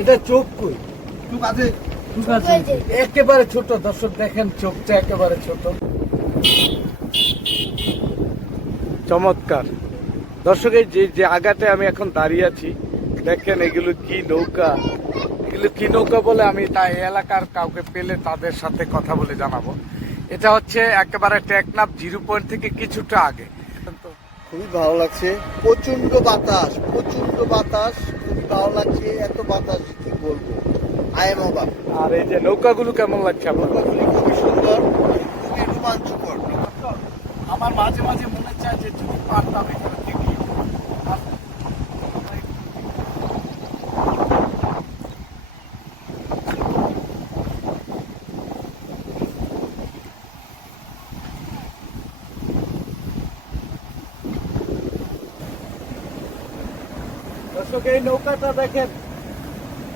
এটা চোখ কই? আছে। একেবারে ছোট দর্শক দেখেন চোখটা একেবারে ছোট। চমৎকার। দর্শক এই যে যে আগাতে আমি এখন দাঁড়িয়ে আছি দেখেন এগুলো কি নৌকা। এগুলো কি নৌকা বলে আমি তাই এলাকার কাউকে পেলে তাদের সাথে কথা বলে জানাব। এটা হচ্ছে একেবারে টেকনাফ জিরো পয়েন্ট থেকে কিছুটা আগে। খুবই ভালো লাগছে। প্রচণ্ড বাতাস প্রচণ্ড বাতাস। খুবই ভালো লাগছে এত বাতাস কি বলব? আই এম অবাক আর এই যে নৌকাগুলো কেমন লাগছে আপনার? নৌকাগুলি খুবই সুন্দর খুবই রোমাঞ্চকর আমার মাঝে মাঝে মনে চায় যে যদি পারতাম এখানে থেকে দর্শক, এই নৌকাটা দেখেন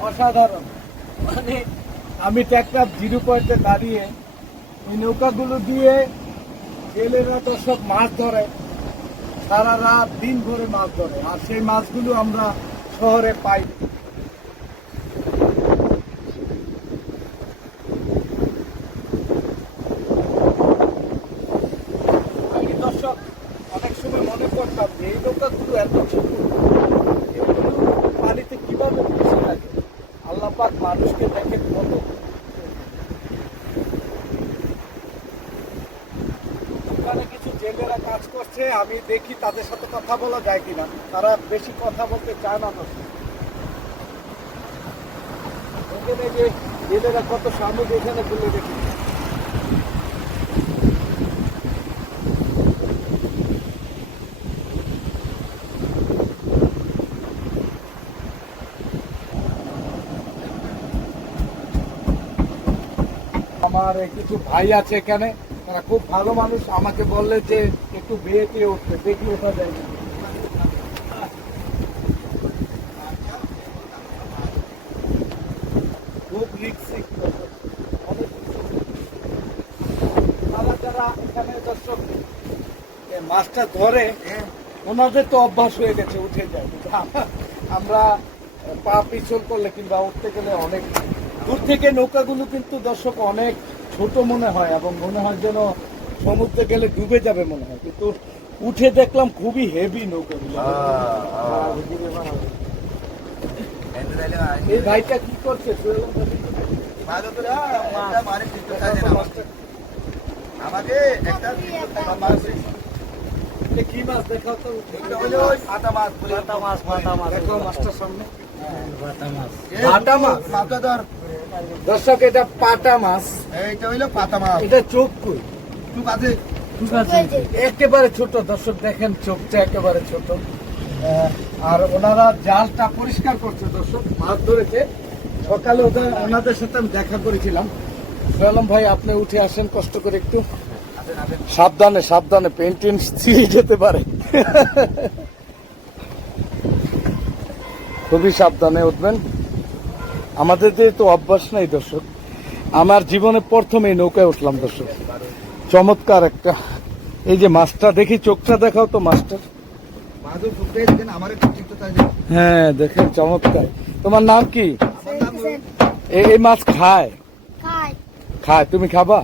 অসাধারণ। মানে আমি ট্যাক্টার জিরো পয়েন্টে দাঁড়িয়ে এই নৌকাগুলো দিয়ে জেলেরা দর্শক মাছ ধরে, সারা রাত দিন ভরে মাছ ধরে। আর সেই মাছগুলো আমরা শহরে পাই আমি দর্শক অনেক সময় মনে করতাম যে এই নৌকাগুলো এত ছোট এগুলো পানিতে কীভাবে ভেসে থাকে আল্লাহ পাক মানুষকে দেখেন কত ওখানে জেলেরা কাজ করছে, আমি দেখি তাদের সাথে কথা বলা যায় কিনা। তারা বেশি কথা বলতে চায় না এখানে যে জেলেরা কত সামগ্রী এখানে তুলে দেখি আমার কিছু ভাই আছে এখানে। তারা খুব ভালো মানুষ আমাকে বললে যে একটু টিয়ে উঠতে দেখি ওঠা যায়। খুব রিক্সি তারা যারা এখানে দর্শক মাছটা ধরে ওনাদের তো অভ্যাস হয়ে গেছে উঠে যায়। আমরা পা পিছল করলে কিংবা উঠতে গেলে অনেক দূর থেকে নৌকাগুলো কিন্তু দর্শক অনেক ছোট মনে হয় এবং মনে হয় যেন সমুদ্রে গেলে ডুবে যাবে মনে হয়। কিন্তু উঠে দেখলাম খুবই হেভি নৌকাগুলো এই ভাইটা কি করছে? ভাই? আমাকে। একটা মাছ এ কি মাছ দেখাও তো? পাতা মাছ পাতা মাছ পাতা মাছ। দেখো মাছটার সামনে। পাতা মাছ? পাতা ধর। দর্শক এটা পাটা মাছ। এটা হইল পাতা মাছ। এটা চোখ কই? চুপ আছে। একেবারে ছোট দর্শক দেখেন চোখটা একেবারে ছোট। আর ওনারা জালটা পরিষ্কার করছে দর্শক মাছ ধরেছে। সকালে ওদের ওনাদের সাথে আমি দেখা করেছিলাম। সোয়ালাম ভাই আপনি উঠে আসেন কষ্ট করে একটু। সাবধানে সাবধানে পেন্টিন ছিঁড়ে যেতে পারে। খুবই সাবধানে উঠবেন। আমাদের যেহেতু অভ্যাস নাই দর্শক আমার জীবনে প্রথমেই নৌকায় উঠলাম দর্শক। চমৎকার একটা এই যে মাছটা দেখি চোখটা দেখাও তো মাছটার মাছ ফুটে দেন আমার একটু ঠিক তো তাই দেন। হ্যাঁ দেখেন চমৎকার। তোমার নাম কি? এই মাছ খায়। খায় তুমি খাবা?